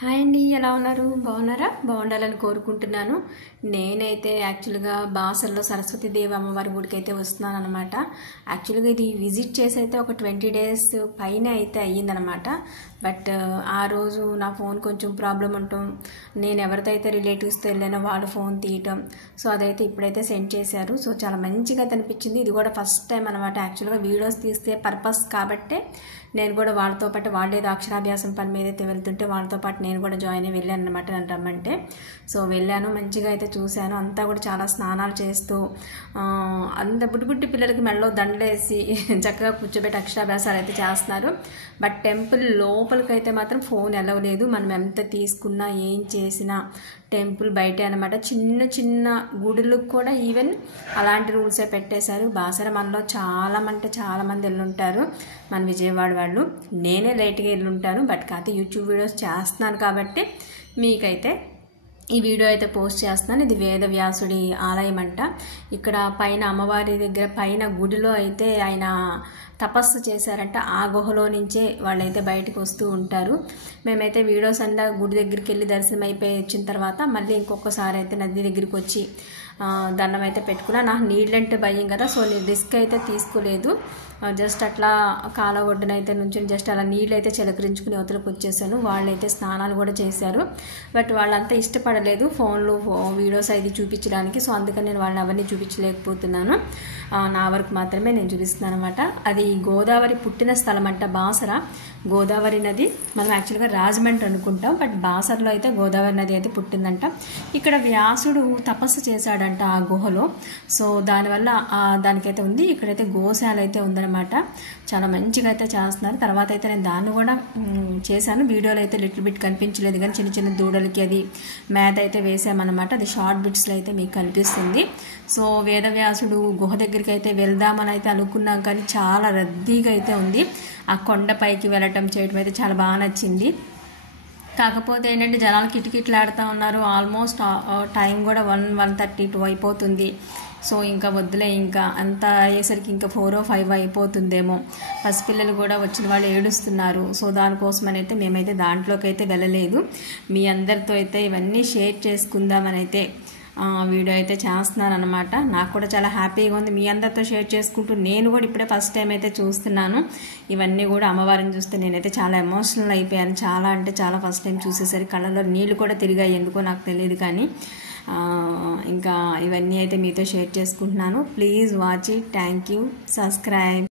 Hi అండి, ఎలా ఉన్నారు? బాగున్నారా? బాగుండాలని కోరుకుంటున్నాను. నేనైతే యాక్చువల్గా బాసర్లో సరస్వతీదేవి అమ్మవారి గుడికి అయితే వస్తున్నాను అనమాట. యాక్చువల్గా ఇది విజిట్ చేసి అయితే ఒక 20 days పైన అయితే అయ్యిందనమాట. బట్ ఆ రోజు నా ఫోన్ కొంచెం ప్రాబ్లం ఉండటం, నేను ఎవరితో అయితే రిలేటివ్స్తో వెళ్ళానో వాళ్ళు ఫోన్ తీయటం, సో అదైతే ఇప్పుడైతే సెండ్ చేశారు. సో చాలా మంచిగా అనిపించింది. ఇది కూడా ఫస్ట్ టైం అనమాట. యాక్చువల్గా వీడియోస్ తీస్తే పర్పస్ కాబట్టే నేను కూడా వాళ్ళతో పాటు వాళ్ళేదో అక్షరాభ్యాసం పని మీద అయితే వెళ్తుంటే వాళ్ళతో పాటు నేను కూడా జాయిన్ అయ్యి వెళ్ళాను అనమాట. నన్ను రమ్మంటే సో వెళ్ళాను, మంచిగా అయితే చూశాను. అంతా కూడా చాలా స్నానాలు చేస్తూ అంత బుడ్డి పిల్లలకి మెడలో దండలేసి చక్కగా కూర్చోబెట్టి అక్షరాభ్యాసాలు అయితే చేస్తున్నారు. బట్ టెంపుల్ లోపలికైతే మాత్రం ఫోన్ అలౌ లేదు. మనం ఎంత తీసుకున్నా ఏం చేసినా టెంపుల్ బయటే అనమాట. చిన్న చిన్న గుడులకు కూడా ఈవెన్ అలాంటి రూల్సే పెట్టేశారు. బాసర మనలో చాలామంది వెళ్ళుంటారు, మన విజయవాడ వాళ్ళు. నేనే లేట్గా వెళ్ళుంటాను, బట్ కాకపోతే యూట్యూబ్ వీడియోస్ చేస్తున్నాను కాబట్టి మీకైతే ఈ వీడియో అయితే పోస్ట్ చేస్తున్నాను. ఇది వేదవ్యాసుడి ఆలయం అంట. ఇక్కడ పైన అమ్మవారి దగ్గర పైన గుడిలో అయితే ఆయన తపస్సు చేశారంట. ఆ గుహలో నుంచే వాళ్ళైతే బయటకు వస్తూ ఉంటారు. మేమైతే వీడియోస్ అంతా గుడి దగ్గరికి వెళ్ళి దర్శనం అయిపోయి వచ్చిన తర్వాత మళ్ళీ ఇంకొకసారి అయితే నది దగ్గరికి వచ్చి దండం అయితే పెట్టుకున్నా. నాకు నీళ్ళంటే భయం కదా, సో నేను రిస్క్ అయితే తీసుకోలేదు. జస్ట్ అట్లా కాల ఒడ్డున అయితే నుంచి జస్ట్ అలా నీళ్ళు అయితే చిలకరించుకుని అవతలకు వచ్చేసాను. వాళ్ళైతే స్నానాలు కూడా చేశారు, బట్ వాళ్ళంతా ఇష్టపడలేదు ఫోన్లో వీడియోస్ అయితే చూపించడానికి. సో అందుకని నేను వాళ్ళని అవన్నీ చూపించలేకపోతున్నాను. నా వరకు మాత్రమే నేను చూపిస్తున్నాను అనమాట. అది గోదావరి పుట్టిన స్థలం అంట బాసర. గోదావరి నది మనం యాక్చువల్గా రాజమండ్రి అనుకుంటాం, బట్ బాసరలో అయితే గోదావరి నది అయితే పుట్టిందంట. ఇక్కడ వ్యాసుడు తపస్సు చేశాడంట ఆ గుహలో. సో దానివల్ల దానికైతే ఉంది. ఇక్కడైతే గోశాల అయితే ఉందన్నమాట. చాలా మంచిగా అయితే చేస్తున్నారు. తర్వాత అయితే నేను దాన్ని కూడా చేశాను. వీడియోలో అయితే లిటిల్ బిట్ కనిపించలేదు, కానీ చిన్న చిన్న దూడలకి అది మేత అయితే వేసామన్నమాట. అది షార్ట్ బిట్స్లో అయితే మీకు కనిపిస్తుంది. సో వేదవ్యాసుడు గుహ దగ్గరికి అయితే వెళ్దామని అయితే అనుకున్నాం, కానీ చాలా రద్దీగా అయితే ఉంది. ఆ కొండపైకి వెళ్ళటం చేయటం అయితే చాలా బాగా నచ్చింది. కాకపోతే ఏంటంటే జనాలు కిటకిటలాడుతూ ఉన్నారు. ఆల్మోస్ట్ టైం కూడా 1:32 అయిపోతుంది. సో ఇంకా వద్దులే, ఇంకా అంతా అయ్యేసరికి ఇంకా 4 or 5 అయిపోతుందేమో. పసిపిల్లలు కూడా వచ్చిన వాళ్ళు ఏడుస్తున్నారు. సో దానికోసమని అయితే మేమైతే దాంట్లోకి అయితే వెళ్ళలేదు. మీ అందరితో అయితే ఇవన్నీ షేర్ చేసుకుందామని అయితే వీడియో అయితే చేస్తున్నాను అనమాట. నాకు కూడా చాలా హ్యాపీగా ఉంది మీ అందరితో షేర్ చేసుకుంటూ. నేను కూడా ఇప్పుడే ఫస్ట్ టైం అయితే చూస్తున్నాను ఇవన్నీ కూడా. అమ్మవారిని చూస్తే నేనైతే చాలా ఎమోషనల్ అయిపోయాను. చాలా అంటే చాలా ఫస్ట్ టైం చూసేసరికి కళ్ళలో నీళ్ళు కూడా తిరిగాయి, ఎందుకో నాకు తెలియదు. కానీ ఇంకా ఇవన్నీ అయితే మీతో షేర్ చేసుకుంటున్నాను. Please watch it. Thank you. Subscribe.